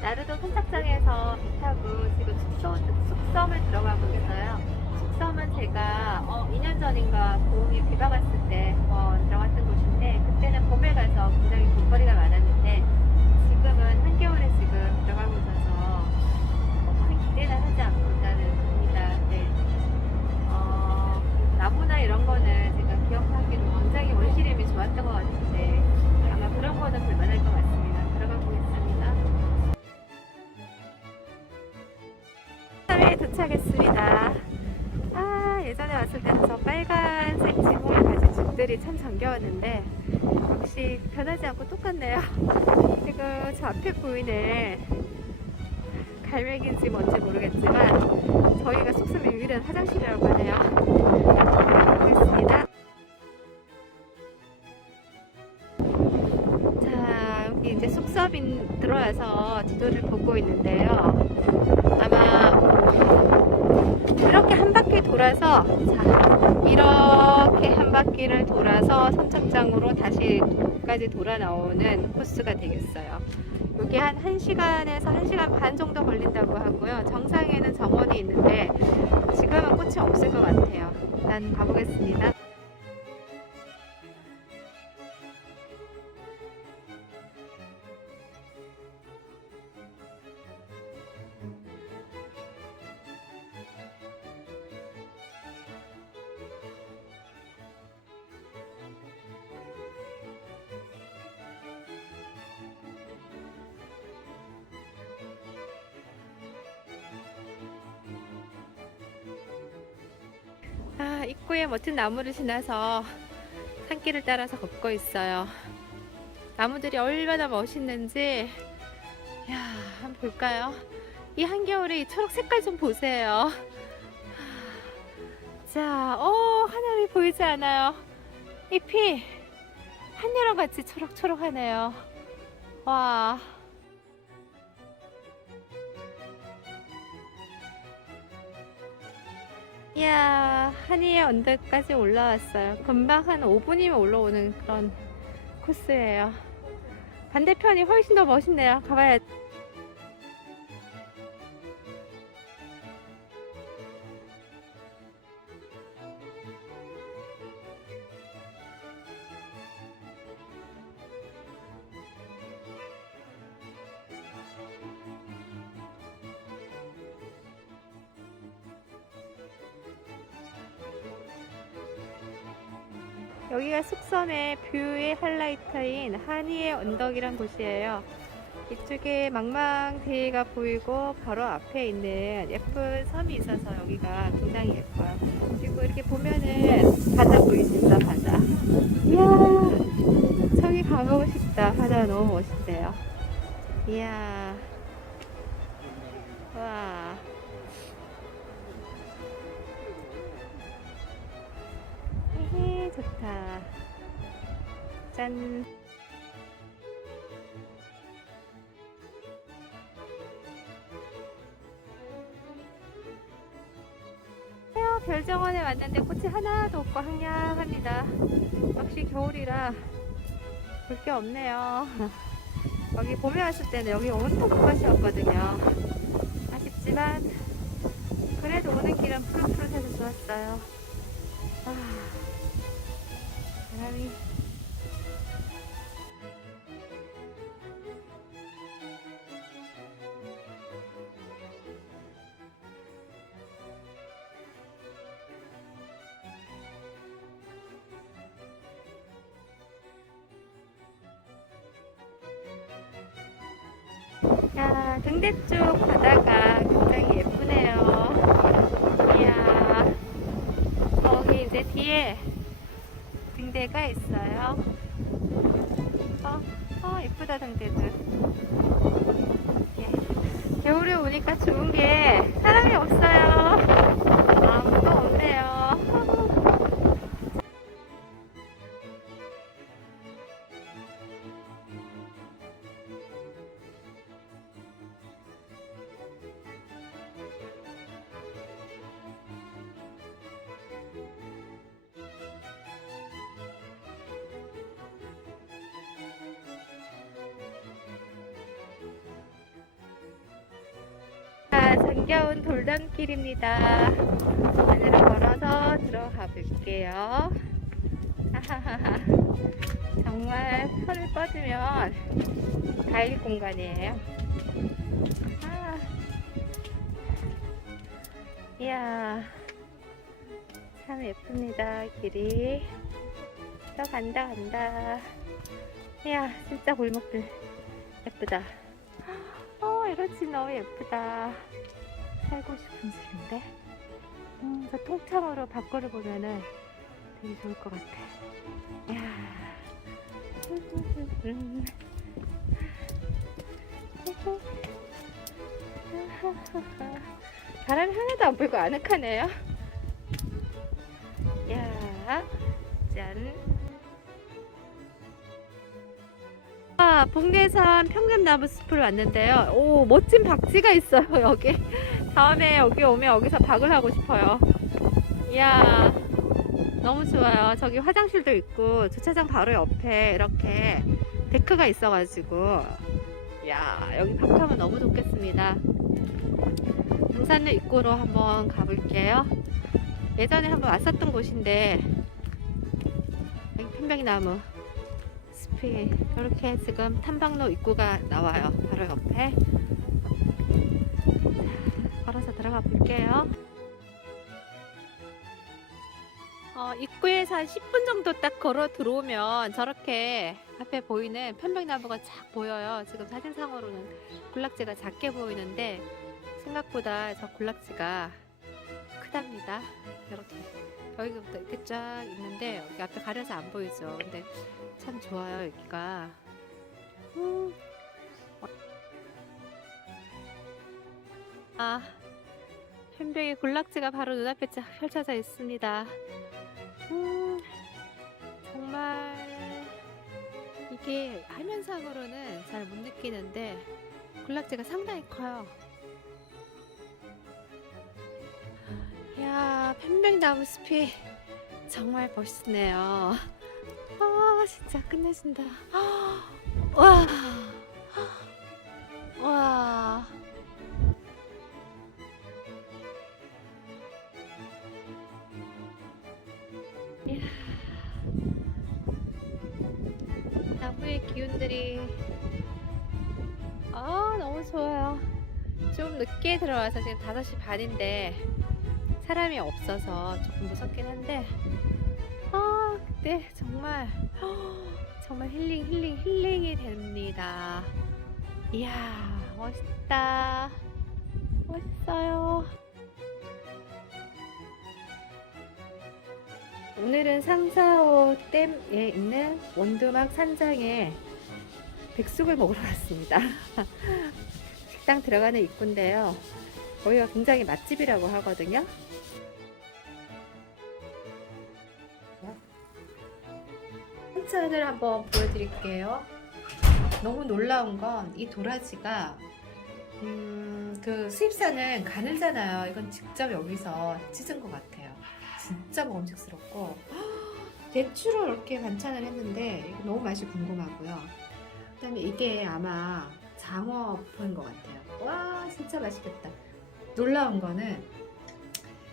나르도 선착장에서 배 타고 지금 숙소, 숙섬을 들어가고 있어요. 숙섬은 제가 어, 2년 전인가 고흥에 비가 갔을 때 한번 들어갔던 곳인데 그때는 봄에 가서 굉장히 볼거리가 많았는데 도착했습니다. 아 예전에 왔을 때는 저 빨간색 지붕을 가진 집들이 참 정겨웠는데 역시 변하지 않고 똑같네요. 지금 저 앞에 보이는 갈매기인지 뭔지 모르겠지만 저희가 숙소의 유일한 화장실이라고 하네요. 보겠습니다. 자, 여기 이제 숙섭인 들어와서 지도를 보고 있는데요. 아마 이렇게 한 바퀴 돌아서 자, 이렇게 한 바퀴를 돌아서 선착장으로 다시 까지 돌아 나오는 코스가 되겠어요. 여기 한 1시간에서 1시간 반 정도 걸린다고 하고요. 정상에는 정원이 있는데 지금은 꽃이 없을 것 같아요. 일단 가보겠습니다. 아, 입구에 멋진 나무를 지나서 산길을 따라서 걷고 있어요. 나무들이 얼마나 멋있는지, 야, 한번 볼까요? 이 한겨울에 이 초록 색깔 좀 보세요. 자, 어, 하늘이 보이지 않아요. 잎이 한여름 같이 초록초록하네요. 와. 이야, 한이의 언덕까지 올라왔어요. 금방 한 5분이면 올라오는 그런 코스예요. 반대편이 훨씬 더 멋있네요. 가봐야 여기가 숙섬의 뷰의 하이라이터인 한이의 언덕이란 곳이에요. 이쪽에 망망대해가 보이고 바로 앞에 있는 예쁜 섬이 있어서 여기가 굉장히 예뻐요. 그리고 이렇게 보면은 바다 보이십니다, 바다. 이야, 저기 가보고 싶다. 바다 너무 멋있대요. 이야, 와. 짠. 별정원에 왔는데 꽃이 하나도 없고 황량합니다. 역시 겨울이라 볼 게 없네요. 여기 봄에 왔을 때는 여기 온통 꽃이었거든요. 아쉽지만 그래도 오는 길은 푸릇푸릇해서 좋았어요. 아, 바람이 야, 등대 쪽 바다가 굉장히 예쁘네요. 이야, 거기 이제 뒤에 등대가 있어요. 어, 어, 예쁘다, 등대들. 예. 겨울에 오니까 좋은 게 정겨운 돌담길입니다. 안으로 걸어서 들어가 볼게요. 정말 손을 뻗으면 달릴 공간이에요. 아. 이야, 참 예쁩니다, 길이. 또 간다, 간다. 이야, 진짜 골목들 예쁘다. 어, 이렇지 너무 예쁘다. 살고 싶은 집인데. 음, 저 통창으로 밖으로 보면은 되게 좋을 것 같아. 음. 바람이 하나도 안 불고 아늑하네요. 야, 짠. 아, 봉내산 평균나무 숲을 왔는데요. 오, 멋진 박쥐가 있어요, 여기. 다음에 여기 오면 여기서 박을 하고 싶어요. 이야, 너무 좋아요. 저기 화장실도 있고, 주차장 바로 옆에 이렇게 데크가 있어가지고, 야 여기 박하면 너무 좋겠습니다. 등산로 입구로 한번 가볼게요. 예전에 한번 왔었던 곳인데, 여기 편백나무. 숲이 이렇게 지금 탐방로 입구가 나와요. 바로 옆에. 자, 걸어서 들어가 볼게요. 어, 입구에서 한 10분 정도 딱 걸어 들어오면 저렇게 앞에 보이는 편백나무가 쫙 보여요. 지금 사진상으로는 군락지가 작게 보이는데 생각보다 저 군락지가 크답니다. 이렇게 여기부터 이렇게 쫙 있는데 여기 앞에 가려서 안 보이죠. 근데 참 좋아요 여기가. 음. 아 편백의 군락지가 바로 눈앞에 쫙 펼쳐져 있습니다. 음, 정말 이게 화면상으로는 잘 못 느끼는데 군락지가 상당히 커요. 이야, 편백나무 숲이 정말 멋있네요. 아, 진짜 끝내준다. 와, 와. 나무의 기운들이. 아 너무 좋아요. 좀 늦게 들어와서 지금 5시 반인데 사람이 없어서 조금 무섭긴 한데. 아 그때 정말 정말 힐링 힐링 힐링이 됩니다. 이야 멋있다. 멋있어요 오늘은 상사호 댐에 있는 원두막 산장에 백숙을 먹으러 왔습니다. 식당 들어가는 입구인데요. 거기가 굉장히 맛집이라고 하거든요. 한찬을 한번 보여드릴게요. 너무 놀라운 건 이 도라지가 음, 그 수입산은 가늘잖아요. 이건 직접 여기서 찢은 것 같아요. 진짜 먹음직스럽고 대추로 이렇게 반찬을 했는데 이거 너무 맛이 궁금하고요. 그다음에 이게 아마 장어포인 것 같아요. 와 진짜 맛있겠다. 놀라운 거는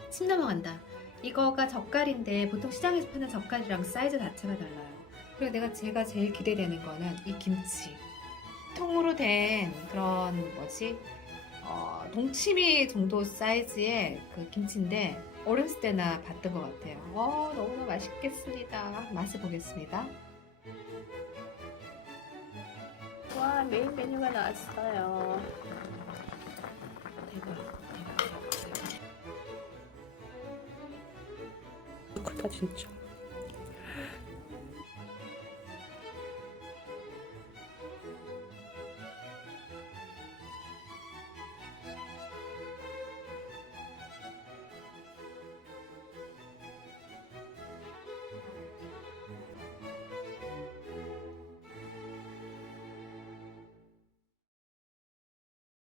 침 넘어간다. 이거가 젓갈인데 보통 시장에서 파는 젓갈이랑 사이즈 자체가 달라요. 그리고 내가 제가 제일 기대되는 거는 이 김치. 통으로 된 그런 뭐지 어, 동치미 정도 사이즈의 그 김치인데 어렸을 때나 봤던 것 같아요. 어, 너무너무 맛있겠습니다. 맛을 보겠습니다. 와, 메인 메뉴가 나왔어요. 대박, 대박, 대박. 크다, 진짜.